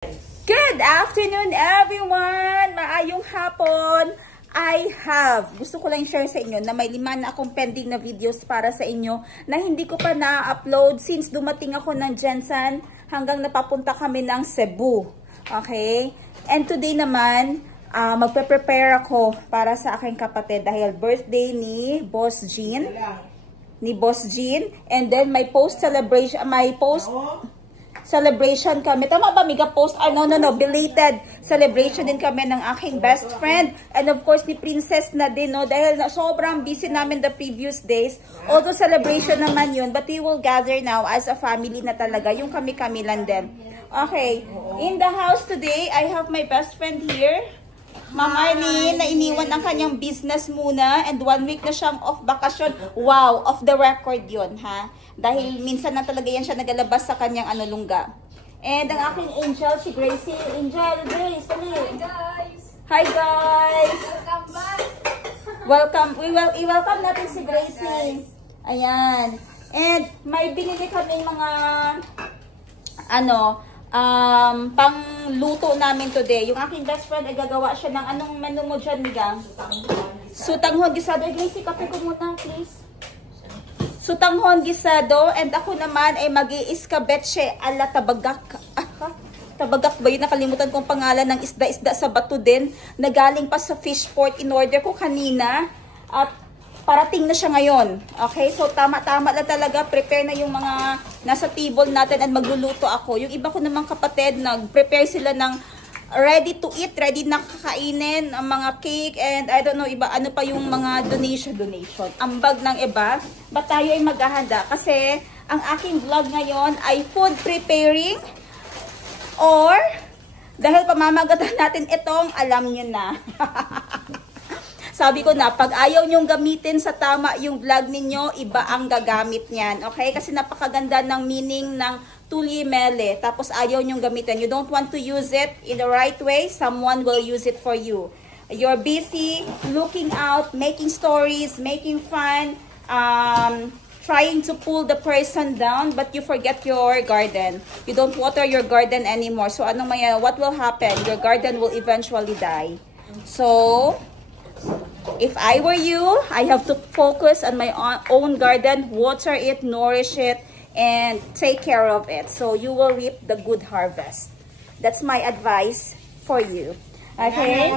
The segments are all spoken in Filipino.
Good afternoon everyone! Maayong hapon! Gusto ko lang share sa inyo na may 5 na akong pending na videos para sa inyo na hindi ko pa na-upload since dumating ako ng Jensen hanggang napapunta kami ng Cebu. Okay? And today naman, magpe-prepare ako para sa aking kapatid dahil birthday ni Boss Jean. And then may post-celebration, celebration kami. Tama ba, Miga? Belated celebration din kami ng aking best friend. And of course, ni Princess na din, no? Dahil sobrang busy namin the previous days. Although celebration naman yun, but we will gather now as a family na talaga. Yung kami-kami lang din. Okay. In the house today, I have my best friend here. Ma'am Arlene, na iniwan ang kanyang business muna and 1 week na siyang off bakasyon. Wow, off the record yun, ha? Dahil minsan na talaga yan siya nagalabas sa kanyang lungga. And ang aking angel, si Gracie. Grace, dali. Hi guys! Hi guys! Welcome back! Welcome. I-welcome natin si Gracie. Ayan. And may binili kami mga pangluto namin today. Yung aking best friend ay gagawa siya ng anong menu mo dyan, Migang? Sutanghon gisado. Gracie, kape ko muna, please. Sutanghon gisado. And ako naman ay mag-i-iskabetche ala tabagak. Tabagak ba yun? Nakalimutan kong pangalan ng isda-isda sa bato din. Nagaling pa sa fish port. In order ko kanina. At parating na siya ngayon. Okay? So, tama-tama lang talaga. Prepare na yung mga nasa table natin at magluluto ako. Yung iba ko namang kapatid, nag-prepare sila ng ready to eat, ready na kakainin, ang mga cake, and I don't know, iba, ano pa yung mga donation. Ambag ng iba. But tayo ay maghahanda kasi ang aking vlog ngayon ay food preparing or dahil pamamagatan natin itong alam nyo na. Sabi ko na, pag ayaw nyong gamitin sa tama yung vlog ninyo, iba ang gagamit niyan. Okay? Kasi napakaganda ng meaning ng tuli mele. Tapos ayaw nyong gamitin. You don't want to use it in the right way, someone will use it for you. You're busy looking out, making stories, making fun, trying to pull the person down, but you forget your garden. You don't water your garden anymore. So what will happen? Your garden will eventually die. So, if I were you, I have to focus on my own garden, water it, nourish it, and take care of it. So you will reap the good harvest. That's my advice for you. Okay?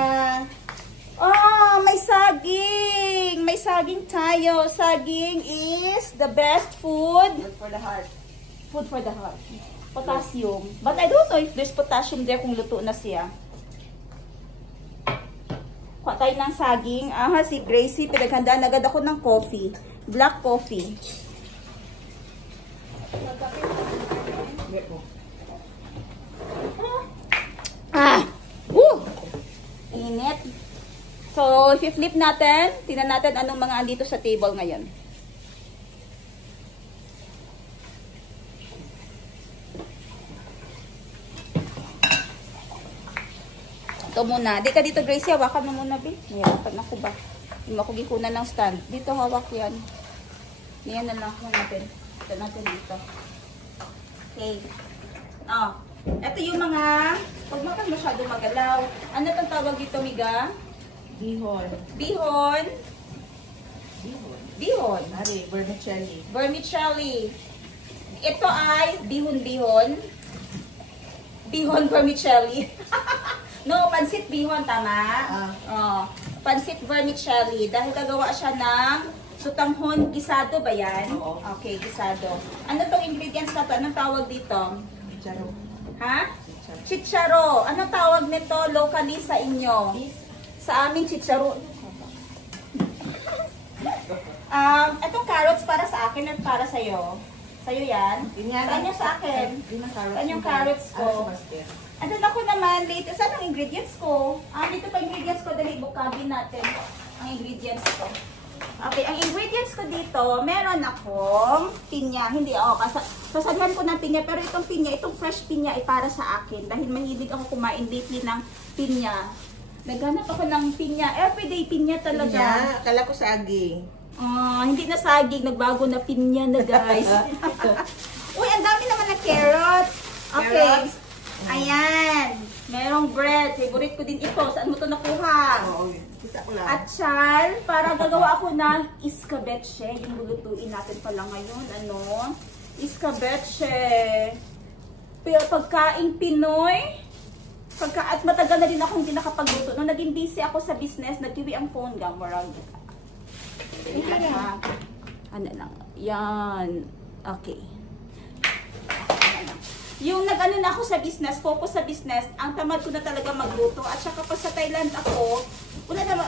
Oh, may saging! May saging tayo. Saging is the best food. Good for the heart. Food for the heart. Potassium. But I don't know if there's potassium there kung luto na siya. Kuha tayo ng saging. Si Gracie, pinaghandaan agad ako ng coffee. Black coffee. Init. So, if i-flip natin, tingnan natin anong mga andito sa table ngayon. Ito muna. Di ka dito, Gracie. Hawakan mo muna, Bi. Hawakan ako ba? Hindi mo ako gikunan ng stand. Dito, hawak yan. Yan na lang natin. Ito natin dito. Okay. Ito yung mga, pag makan masyado magalaw. Ano itong tawag dito, Miga? Bihon. Bihon. Vermicelli. Vermicelli. Ito ay bihon-bihon. Bihon vermicelli. No, pansit bihon, tama? Pansit vermicelli. Dahil gagawa siya ng sutanghon gisado ba yan? Oo. Okay, gisado. Ano tong ingredients na to? Anong tawag dito? Chicharo. Ha? Chicharo. Anong tawag nito locally sa inyo? Sa amin, chicharo. Itong carrots para sa akin at para sa'yo. Sa'yo yan? Saan yung sa akin? Saan yung carrots ko? Andun ako naman, latest. Saan ang ingredients ko? Dito pa ingredients ko. Dali, bukagin natin ang ingredients ko. Okay, ang ingredients ko dito, meron akong pinya. Hindi, sasadhan ko ng pinya. Pero itong pinya, itong fresh pinya ay para sa akin. Dahil mahilig ako kumain lately ng pinya. Naghanap ako ng pinya. Everyday pinya talaga. Pinya? Akala ko saging. Hindi na saging. Nagbago na pinya na, guys. Uy, ang dami naman na carrot. Okay. Carrots. Ayan. Merong bread. Favorite ko din ito. Saan mo to nakuha? Oo, kita ko lang. At Chal, para gagawa ako ng iskabeche. Yung lulutuin natin pala ngayon. Ano? Iskabeche. Pagkaing Pinoy. At matagal na din ako hindi nakapagluto. Nung naging busy ako sa business, nagkiwi ang phone ga. Ano lang. Yan. Okay. Yung nag-ano na ako sa business, focus sa business, ang tamad ko na talaga magluto. At saka pag sa Thailand ako, wala naman,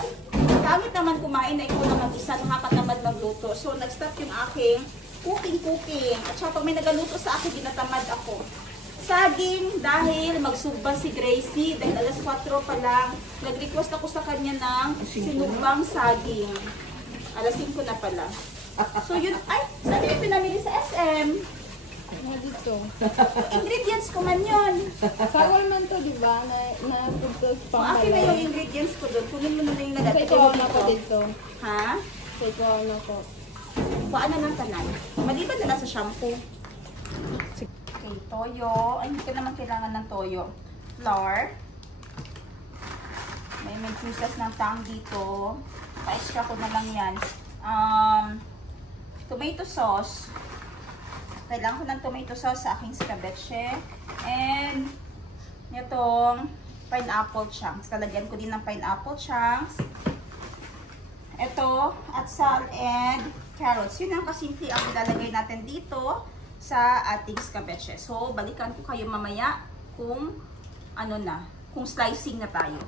gamit naman kumain na ikaw na mag-isa, nakakatamad magluto. So, nag-stop yung aking cooking. At saka pag may nagaluto sa akin, dinatamad ako. Saging, dahil magsubba si Gracie, dahil alas 4 pa lang, nag-request ako sa kanya ng sinugbang saging. Alas 5 na pala. So, yun, ay, saan yung pinamili sa SM? Mga dito. Ingredients ko man yun. Sawal man to, di ba? Na pagtos Kung akin na yung ingredients ko doon, kunin mo na yung Sa nalagay ikaw ko na ko dito. Ha? Sa ikaw na ko. Paano ng tanan? Maliban na lang sa shampoo. Okay, toyo. Ay, hindi ko naman kailangan ng toyo. Flour. May juices ng tang dito. Pa-extra ko na lang yan. Tomato sauce. Kailangan ko ng tomato sauce sa aking scabeche. And, itong pineapple chunks. Talagyan ko din ng pineapple chunks. Ito, atsal and carrots. Yun ang kasimple ang ilalagay natin dito sa ating scabeche. So, balikan ko kayo mamaya kung ano na, kung slicing na tayo.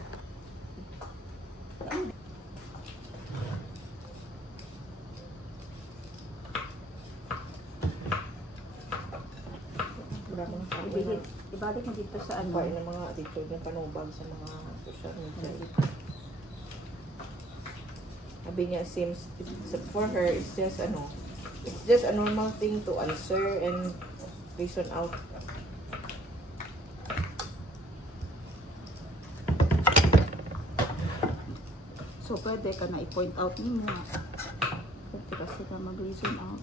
Ibalik mo dito sa ano. Kuhain ng mga attitude ng panubag sa mga social media. Sabi niya, seems, for her, it's just a normal thing to answer and reason out. So, pwede ka na i-point out niyo. Pwede kasi ka mag-reason out.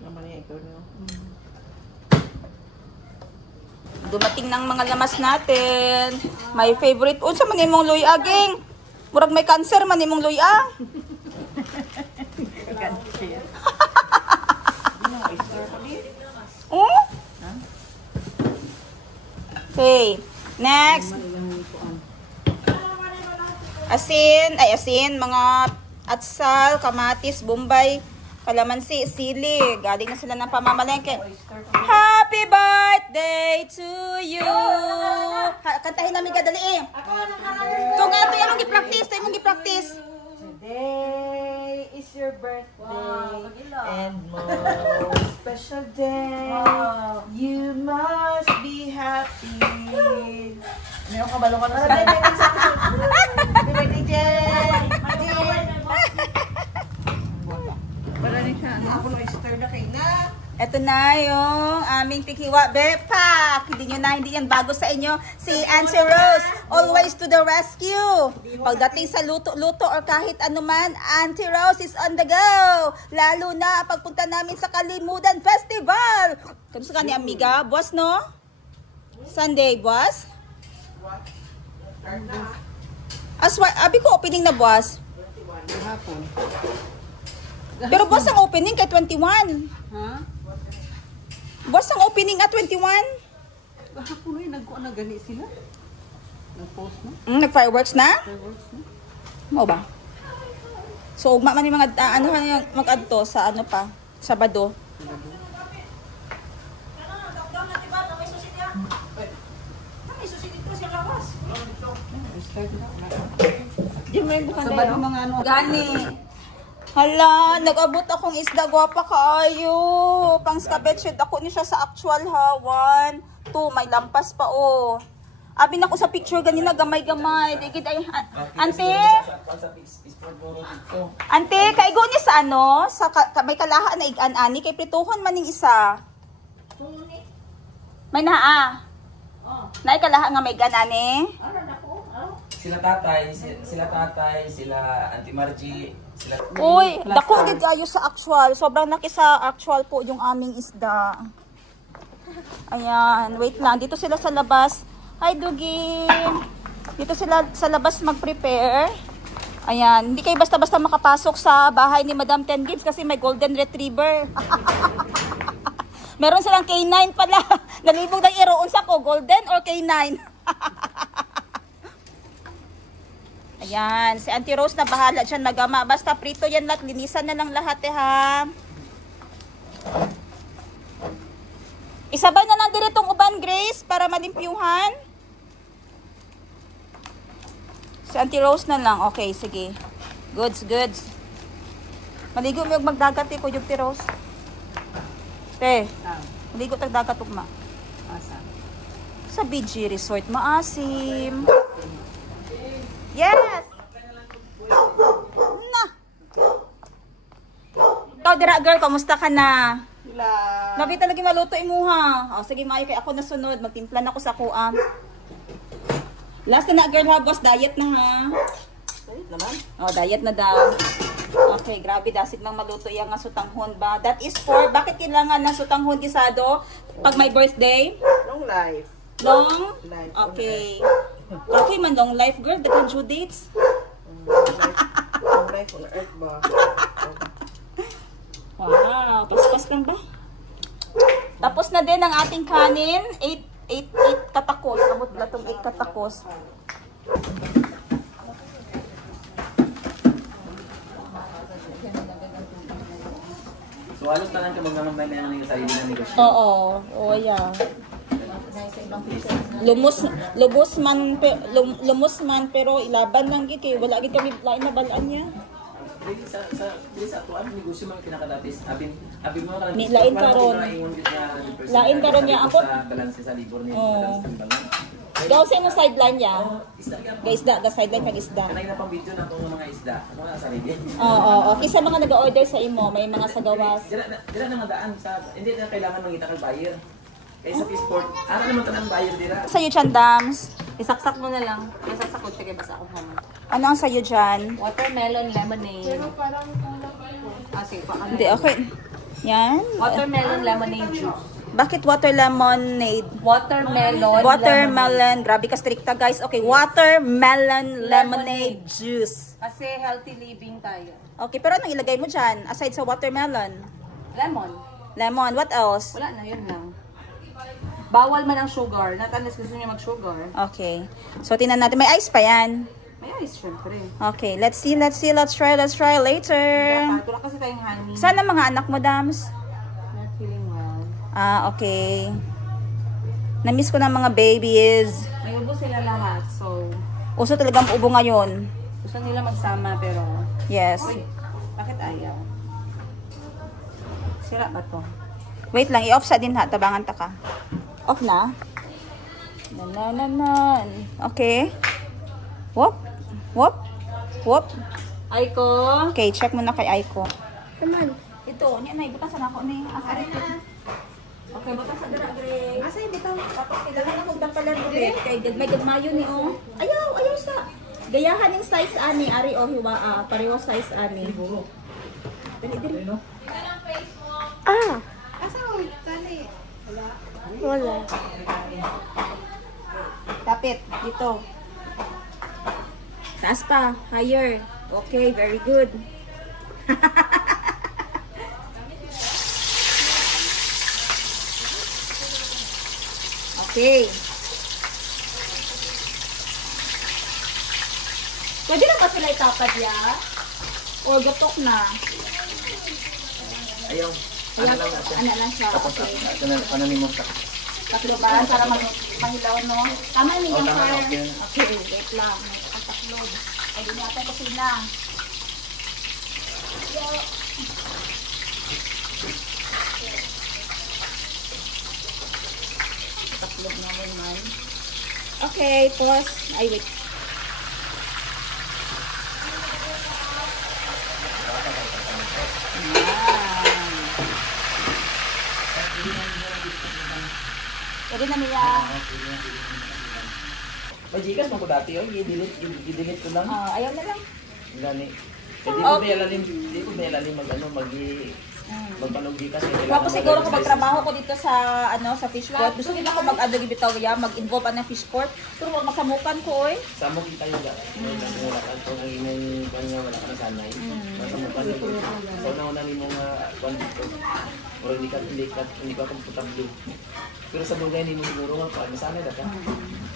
Naman niya ikaw niyo. Dumating ng mga lamas natin. My favorite. Unsa man imong luy aging? Murag may cancer man imong luy ah. Oh? Okay. Next. Asin, mga atsal, kamatis, bombay, kalamansi, sili. Galing na sila ng pamamalengke. Happy birthday to you! Kantahin namin kadali eh. Ito nga, ito yung gi-practice. Today is your birthday and most special day. You must be happy. Meron ka balong ka na sa Happy birthday, Jen! Para rin siya. Ako na stir na kayo na. Ito na yung aming tikiwa bepak. Hindi yan bago sa inyo. Si Auntie Rose, always to the rescue. Pagdating sa luto-luto or kahit anuman, Auntie Rose is on the go. Lalo na pagpunta namin sa Kalimudan Festival. Kamusta ka ni amiga? Boss, no? Sunday, boss? Abi ko opening na, boss. Pero boss, ang opening kay 21. Ha? Boss, ang opening at 21. Kahapon ay nagkuha na gani sila. Nag-post na. Nag-fireworks na? Fireworks na. Mo ba? So, ugma man yung mga, mag-adto sa ano pa? Sabado. Sabado mga ano. Gani. Hala, nag-abot akong isda, gwapa kaayo. Pang scabechid ako ni siya sa actual ha. 1, 2, may lampas pa oh. Abi na ko sa picture ganina gamay-gamay. Digid ay ante. Ante, kaigo ni sa ano, sa may kalaha na igan-ani kay prituhon maning isa. May naa. Nay kalaha nga may igan-ani. Sila tatay, sila Auntie Margie, sila... Uy, dako gid kayo sa actual. Sobrang laki sa actual po yung aming isda. Ayan, wait lang. Dito sila sa labas. Hi, Dugi. Dito sila sa labas mag-prepare. Ayan, hindi kayo basta-basta makapasok sa bahay ni Madam Ten Gibbs kasi may golden retriever. Meron silang K9 pala. Nalibog ng iroon sa ko, golden or K9? Ayan, si Auntie Rose na bahala dyan magama. Basta prito yan lahat, linisan na lang lahat eh ha. Isabay na lang diretong uban, Grace, para malimpyuhan. Si Auntie Rose na lang. Okay, sige. Goods. Maligo mo yung magdagat eh, Kuyog Ti Rose. Te, maligo tagdagat ugma. Asa? Sa BG Resort, maasim. Yes! Na! Ikaw, dira girl, kamusta ka na? Sila. Nakita lagi maluto imuha. O, sige, maayo kay ako nasunod. Magtimplan ako sa kuam. Last na girl ha, boss. Diet na ha. Diet naman? O, diet na daw. Okay, grabe. Dasig nang maluto yung nga sutanghon ba? That is for, bakit kailangan ng sutanghon isado? Pag may birthday? Long life. Long? Life. Okay. Okay man, long life girl. Dating due dates. Long life on earth ba? Wow, paspas lang ba? Tapos na din ang ating kanin. 8 katakos. Amot ba itong 8 katakos? So halos na lang ka magmamambay na yung sarili ng negosyo. Oo, yeah. Lumos man pero ilaban lang gid kay wala gid kami lain na balaan niya. Sa ato ang negosyo man kinakadatis. Abin mo ka Ni lain karon. Lain karon niya ako. Sa balanse sa libor ni Oo. balance. Daw sa imong sideline niya. Isda ka. Guys, da sideline kag isda. Kanay na pang video na itong mga isda. Ako nga sarili. Oo, okay sa mga nag-order sa imo, may mga sagawas. Dira na nga daan sa hindi na kailangan mangita kag buyer. Kaya sa Peaceport, ano naman tanang bayad dira? Sa'yo dyan, Dams? Isaksak mo na lang. Isaksak ko, sige, basta ako naman. Ano ang sa'yo dyan? Watermelon lemonade. Pero parang kulang po. Ah, sige, pakala. Hindi, okay. Yan. Watermelon lemonade juice. Bakit water lemonade? Watermelon Watermelon. Grabe ka stricta, guys. Okay, watermelon lemonade juice. Kasi healthy living tayo. Okay, pero anong ilagay mo dyan? Aside sa watermelon? Lemon. Lemon. What else? Wala na, yun lang. Bawal man ang sugar. Natanas gusto niya mag-sugar. Okay. So, tingnan natin. May ice pa yan. May ice, syempre. Okay, let's see. Let's try later. Wala kasi tayong honey. Saan ang mga anak mo, Dams? Not feeling well. Ah, okay. Na-miss ko ng mga babies. May ubo sila lahat, so Uso talagang ubo ngayon. gusto nila magsama pero Yes. uy, bakit ayaw? Sira ba to? Wait lang, i-off sa din ha. Tabangan ta ka. Off na. Nan. Okay. Whoop. Whoop. Whoop. Aiko? Okay, check muna kay Aiko. Naman. Ito, niya na, ibutasan ako ni Asari. Okay, baka sa Dara, Greg. Asa yung bitaw? Tapos kailangan na magdampalan mo, Greg. Kay gagmay-gagmayo ni, oh. Ayaw sa. Gayahan yung size ani. Ari, oh, hiwa, pareho size ani. Dali. Ah! Asa ko? Tali. Wala. Tapit, dito. Taas pa, higher. Okay, very good. Okay. Pwede na ba sila itapad ya? Or gatok na? Ayaw. Ano lang natin. Ano lang siya, Tapos, okay. ano mo sa... Tatlo ba? Para mahilaw, no? Tama na yung tama na, fire. okay. Okay, wait lang. May kataklo. Ay, di natin kusina. Tatlog na naman. Okay, pause. Ay, wait. Pwede na niya. May Gcash mo ko dati, oh. I-delete ko lang. Ayaw na lang. Gani. Eh, di ko ba ilalim magpanog Gcash. Tapos siguro kung magtrabaho ko dito sa sa fishport, gusto kita ko mag-ano gibitaw ya, mag-involve ang fishport. Pero wag masamukan ko oy. Sa mo kita yung wala ka ito, ang inang kanya wala ka nasanay. Masamukan dito. So, nauna ni mga kwan dito. Pero hindi ka komportable. Pero sa bagay ni mo siguro nga pa, nasanay na ka.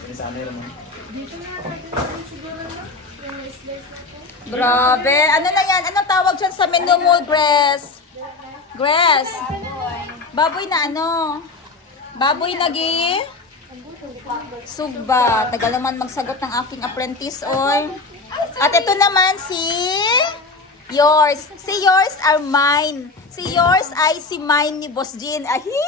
Nasanay naman. Grabe. Ano na yan? Anong tawag dyan sa menu mo, Grace? Grace? Baboy na ano? Baboy nagi? Sugba. Tagal naman magsagot ng aking apprentice, oy. At ito naman si yours. Si yours are mine. Si yours ay si mine ni Boss Jean. Ahi!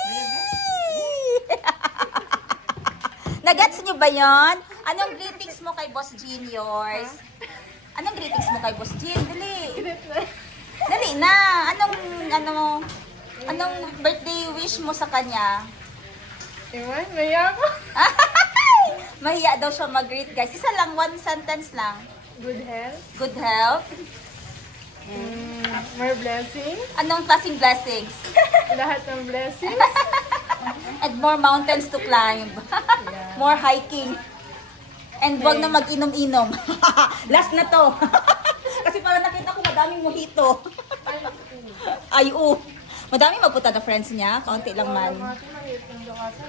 Nagets nyo ba yon? Anong greetings mo kay Boss Jean, yours? Anong greetings mo kay Boss Jean? Dali. Dali na. Anong birthday wish mo sa kanya? Iwan, maya ako. Mahiya daw siya mag-greet, guys. Isa lang, one sentence lang. Good health. Good health. More blessings. Anong klaseng blessings? Lahat ng blessings. And more mountains to climb. More hiking. And wag na mag-inom-inom. Last na to. Kasi parang nakita ko madaming mojito. Ay, madaming magpunta na friends niya. Kaunti lang man.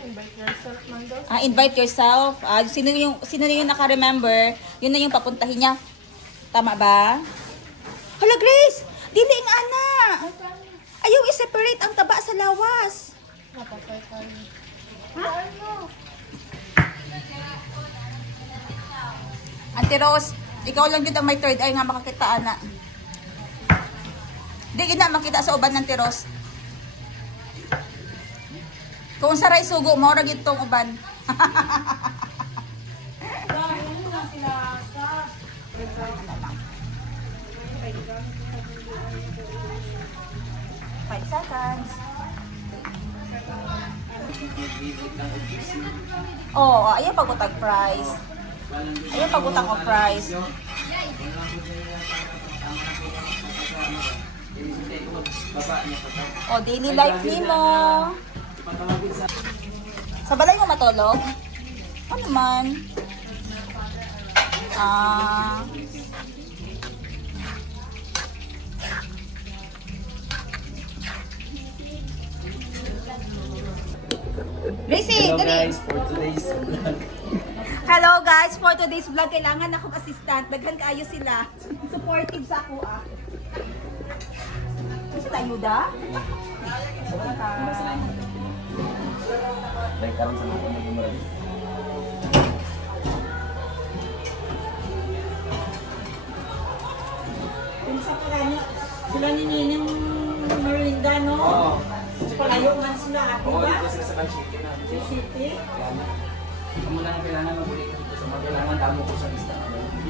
Invite yourself man daw. Invite yourself. Sino yung naka-remember, yun na yung papuntahin niya. Tama ba? Hala, Grace! Dili ang ana! Ayaw i-separate ang taba sa lawas. Napatay tayo. Auntie Rose, ikaw lang din ang may third eye nga makakita, ana. Di na makita sa uban ng Tiros. Kung saray sugo, maura gitong uban. Five seconds. Oh, ayan pagutag price. Ayan pagutang o price. O, daily life ni mo. Sa balay mo matulog? Ano man? Gracie, Hello dali. guys, for today's vlog. Hello guys, for today's vlog, kailangan akong assistant. Daghan kaayo sila. Supportive sa ako ah. Kasi tayo da? Like, karon sa mga kumagumara. Sila ni Ninang Merlinda, no? Oo. Palayo man sila, ate Oo, ba? dito sila sa Banshiti na. City? Amo lang ang kailangan mabulit dito sa mga kailangan tamo ko sa lista.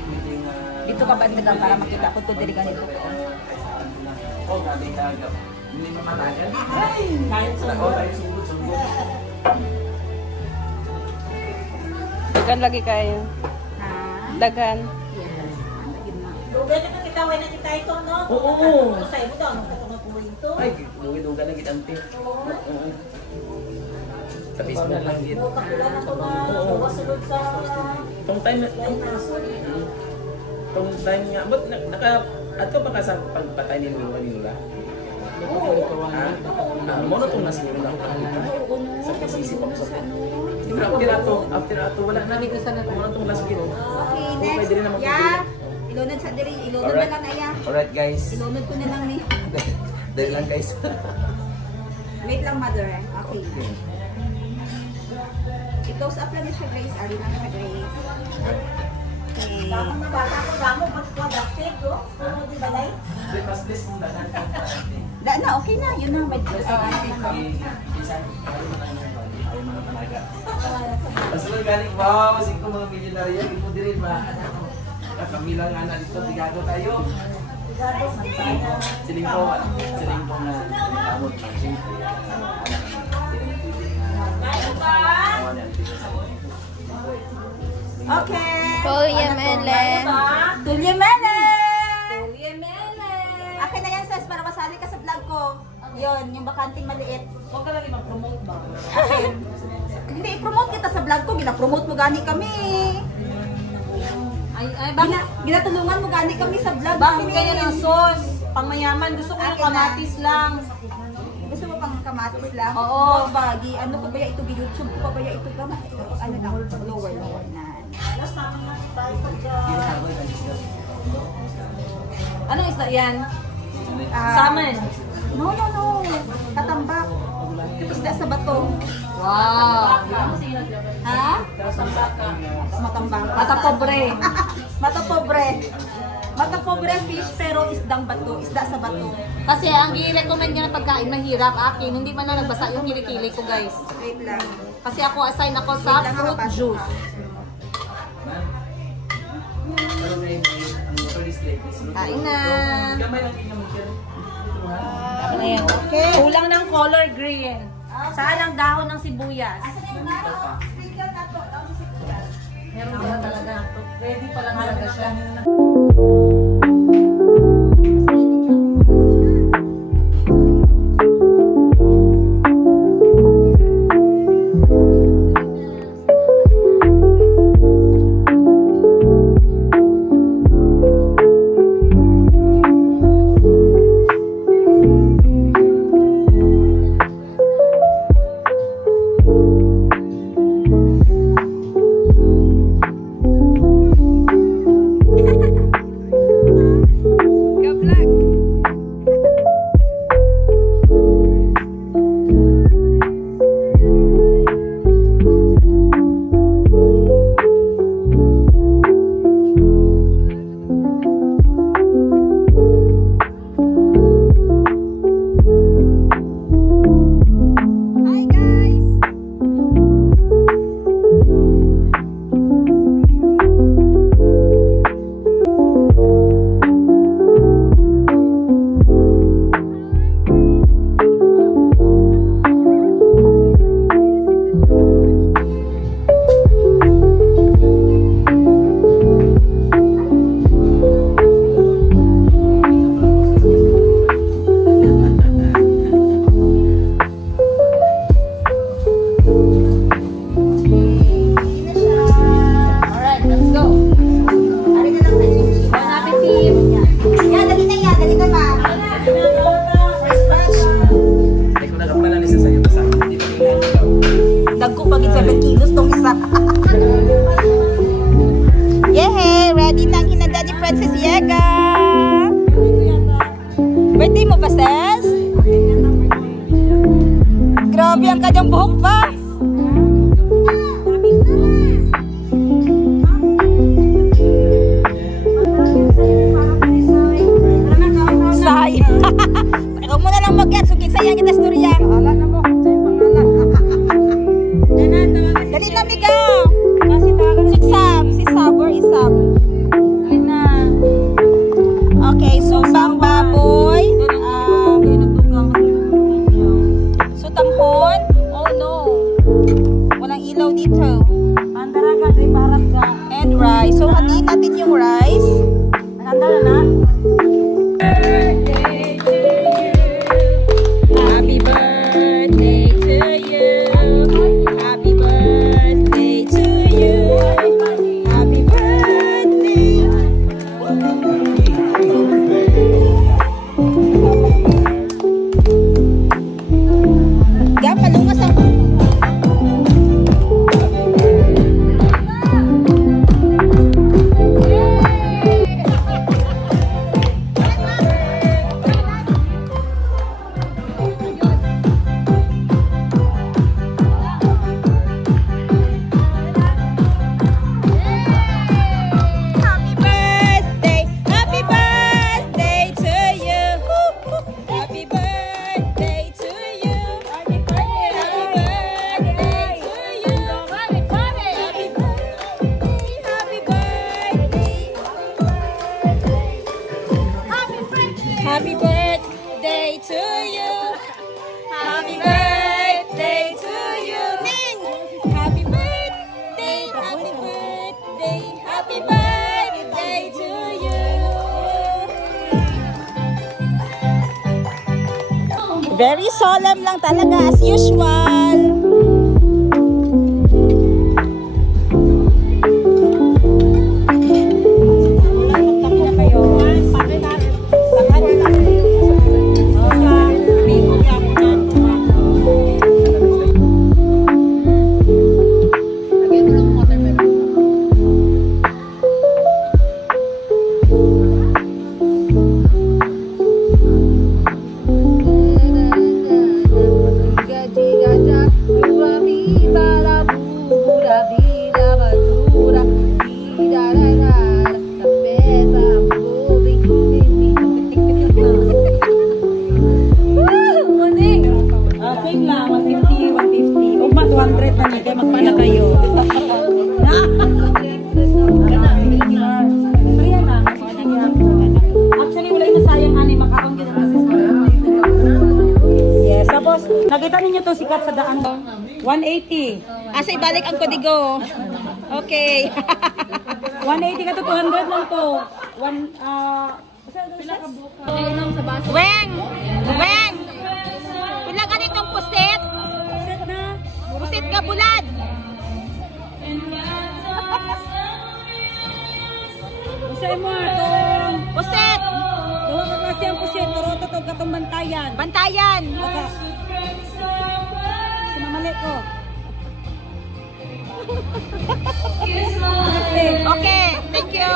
Meeting Dito ka bandagan para makita ko to diri ganito. Oh, gabi ka. Hindi mo matagal. Ay! Kahit sa Oh, tayo sugod. Dagan lagi kayo. Ha? Dagan. Yes. Lugar na kitaway na kita ito, no? Oo. Ito sa iyo daw, nagkakamapuwi ito. Ay, dugi-duga na gitante. Oo. Sa Facebook lang dito. Kapila na ito na masunod sa Tong time na line naso. tong time nga, but naka ato pa ka sa pagpatay ni Lula ni Lula. Ha? Ano mo na itong nasiguro na ako dito? Sa pisisip ako sa Pero after ato, wala na. Wala na itong last video. Okay, Pwede next. rin naman Yeah. Ilunod sa diri, ilunod na lang aya. Alright guys. Ilunod ko na lang ni. Dahil lang guys. Wait lang mother. Okay. I-close up lang ni siya Grace. Ari lang siya Grace. Okay. Damo na bata ko, damo, productive, no? Ano di balay? Mas bless mong dagan ka. Da na, okay na. Yun na, may close. Pasulod galing, wow, 5 mga milyonarya, hindi mo din ba? Kamilang anak dito, bigado tayo. Siling po na kamot ng siyempre. Okay. Kuya Mele. Tulye Mele! Tulye Mele! Akin na yan, sis, para masali ka sa vlog ko. Yun, yung bakanting maliit. Huwag ka lagi mag-promote ba? Akin. Hindi, i-promote kita sa vlog ko. Gina-promote mo gani kami. Ay, Ginatulungan mo gani kami sa vlog bakit namin. kaya ng sauce? Pangmayaman, gusto ko yung Akin na. kamatis lang. Gusto mo pang kamatis lang? Oo. Bagi, ano ko ba ya ito? YouTube ko pa ba ya ito? Ano lang, lower na. Last naman na tayo pa dyan. Anong isda yan? Salmon. No. Katambak. Isda sa bato. Wow. Ha? Matambang. Mata pobre. Mata pobre fish pero isdang bato. Isda sa bato. Kasi ang i-recommend niya na pagkain mahirap akin, hindi man na nagbasa yung kilikili ko guys. Wait lang. Kasi ako assign ako sa Wait lang, fruit mapasok juice. Kain na. Ayan. Okay. Kulang ng color green. Saan ang dahon ng sibuyas? Sprinkle na to. Meron pala talaga. Ready pa lang talaga siya. Birthday mo ba, Ses? Grabe ang kanyang buhok ba? Say. Ikaw mo na lang mag-get. Sugin sa iyang itastorya. Dali na, Miga. Si Sam. Si Sam. Where is Sam? Okay, so Bang Baboy. Sutanghon. Oh no. Walang ilaw dito. And rice. So hatiin natin yung rice. Happy birthday to you. Happy birthday to you. Happy birthday. Palungas ang happy birthday to you. Happy birthday to you. Ning! Happy birthday, happy birthday, happy birthday to you. Very solemn lang talaga as usual. Nakita ninyo to sikat sa daan. 180. Asa ibalik ang kodigo. Okay. 180 ka to, 200 lang to. Weng! Weng! Pila ganitong pusit? Pusit ka bulad. Usay mo itong Pusit! duha ka klase ang pusit, pero ito to katong bantayan. Bantayan. Sinamali ko. Okay, thank you.